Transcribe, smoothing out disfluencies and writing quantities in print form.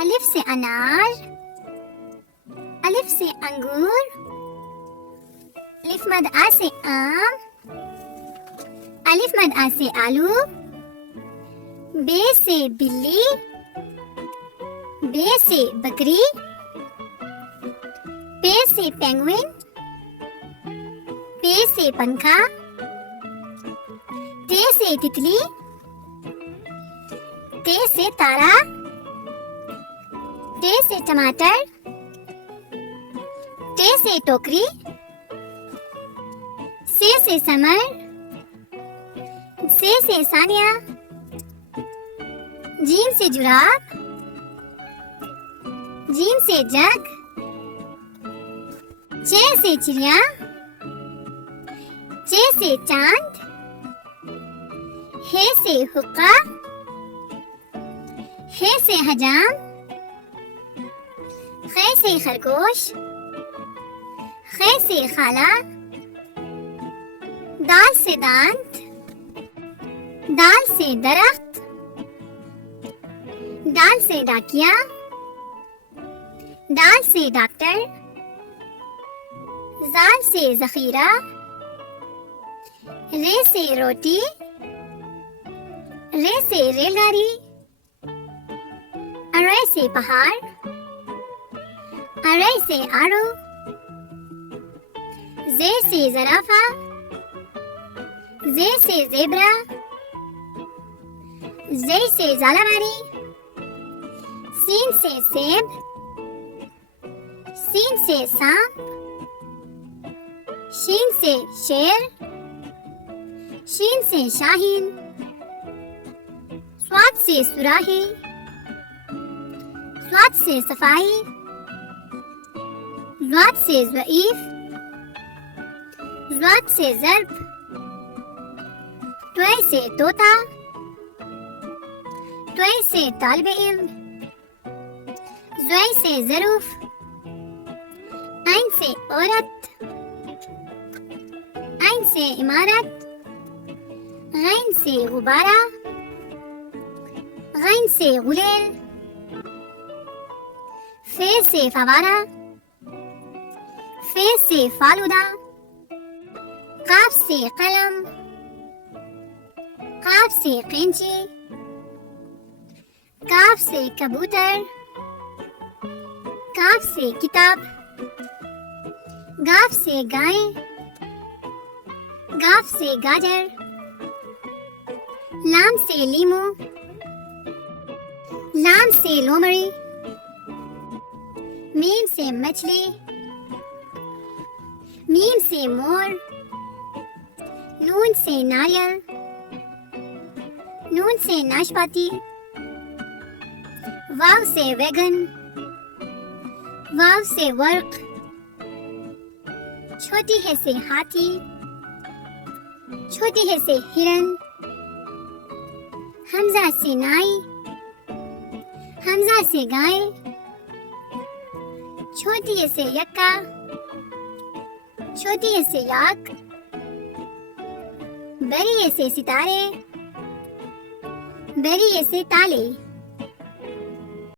अलिफ से अनार, अलिफ से अंगूर, अलिफ मद आ से आम, अलिफ मद आ से आलू, बे से बिल्ली, बे से बकरी, पे से पेंगुइन, पे से पंखा, ते से तितली, ते से तारा, ते से टमाटर, ते से टोकरी, से समर, से सानिया, जीम से जुराब, जीम से जग, चे से चिड़िया, चे से चांद, हे से हुक्का, हे से हजाम, खे से खरगोश, खे से खाला, दाल से दांत, दाल से दरख्त, दाल से डाकिया, दाल से डॉक्टर, जाल से जखीरा, रे से रोटी, रे से रेलगाड़ी, अरे से पहाड़, अरे से आड़ू, जे से जराफा, जे से जेब्रा, जे से झालावाड़ी, सीन से सेब, सीन से सांप, शीन से शेर, शीन से शाहीन, स्वाद से सुराही, स्वाद से सफाई, ज़्वाद से ज़ईफ, ज़्वाद से ज़र्ब, त्वय से तोता, त्वय से तालिबे इल्म, ज़्वय से ज़रूफ, ऐन से औरत, ऐन से इमारत, गैन से गुब्बारा, गैन से गुलेल, फे से फवारा, फे से फालूदा, काफ से कलम, काफ से कैंची, काफ से कबूतर, काफ से किताब, गाफ से गाय, गाफ से गाजर, लाम से लीमू, लाम से लोमड़ी, मीम से मछली, मीम से मोर, नून से नारियल, नून से नाशपाती, वाव से वैगन, वाव से वर्क, छोटी है से हाथी, छोटी है से हिरन, हमजा से नाई, हमजा से गाय, छोटी है से यक्का, छोटी है से याक, बड़ी है से सितारे, बड़ी है से ताले।